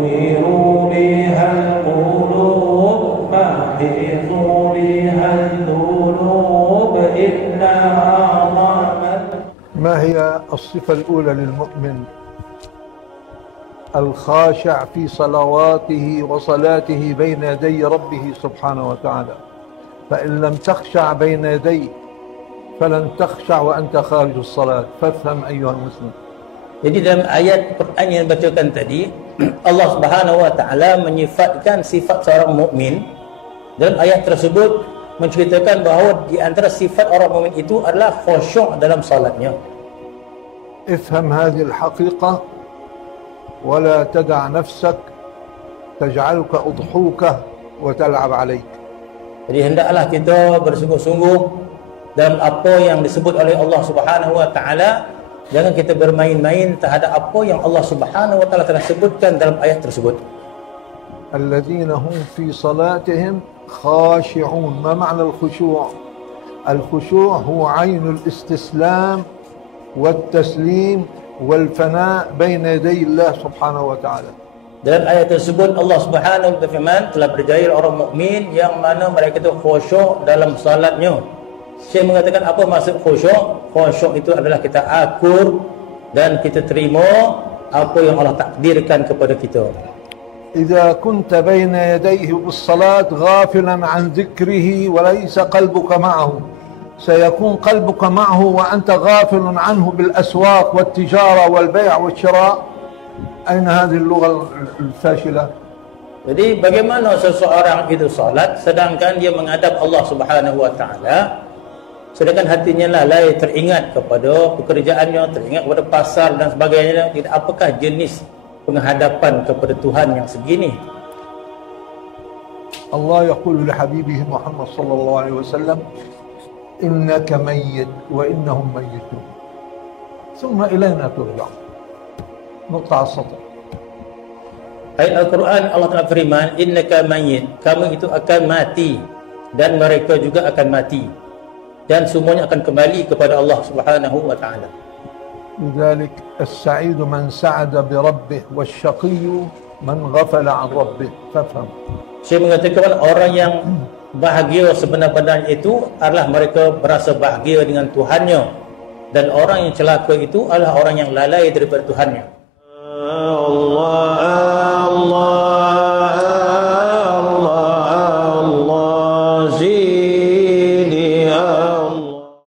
بها القلوب محيط بها الذنوب إلا أعظم. ما هي الصفة الأولى للمؤمن الخاشع في صلواته وصلاته بين يدي ربه سبحانه وتعالى؟ فإن لم تخشع بين يديه فلن تخشع وأنت خارج الصلاة. فافهم أيها المسلم. Jadi dalam ayat Quran yang dibacakan tadi, Allah Subhanahu wa taala menyifatkan sifat seorang mukmin. Dalam ayat tersebut menceritakan bahawa di antara sifat orang mukmin itu adalah khusyuk dalam salatnya. افهم هذه الحقيقة ولا تدع نفسك تجعلك أضحوكة وتلعب عليك. Jadi hendaklah kita bersungguh-sungguh dalam apa yang disebut oleh Allah Subhanahu wa taala. Jangan kita bermain-main terhadap apa yang Allah Subhanahu wa taala telah sebutkan dalam ayat tersebut. الذين هم في صلاتهم خاشعون. ما معنى الخشوع؟ الخشوع هو عين الاستسلام والتسليم والفناء بين يدي الله سبحانه وتعالى. Dalam ayat tersebut Allah Subhanahu wa taala firman, telah berjaya orang mukmin yang mana mereka itu khusyuk dalam salatnya. Syekh mengatakan apa maksud khusyuk? Khusyuk itu adalah kita akur dan kita terima apa yang Allah takdirkan kepada kita. إذا كنت بين يديه بالصلاة غافلا عن ذكره وليس قلبك معه سيكون قلبك معه وأنت غافل عنه بالأسواق والتجارة والبيع والشراء. أين هذه اللغة الفاشلة؟ Jadi bagaimana seseorang itu salat sedangkan dia menghadap Allah Subhanahu wa taala, sedangkan hatinya lalai teringat kepada pekerjaannya, teringat kepada pasar dan sebagainya. Tidak, apakah jenis penghadapan kepada Tuhan yang segini? Allah yaqulu li habibihi Muhammad sallallahu alaihi wasallam, innaka mayyit wa innahum mayyitun thumma ilayna turja'un. Nuqta as-satr. Ayat Al-Quran Allah Ta'ala firman, innaka mayyit, kamu itu akan mati dan mereka juga akan mati dan semuanya akan kembali kepada Allah Subhanahu wa taala. لذلك السعيد من سعد بربه والشقي من غفل عن ربه. فافهم. Saya mengatakan orang yang bahagia sebenar-benarnya itu adalah mereka berasa bahagia dengan Tuhannya, dan orang yang celaka itu adalah orang yang lalai daripada Tuhannya. Allah Allah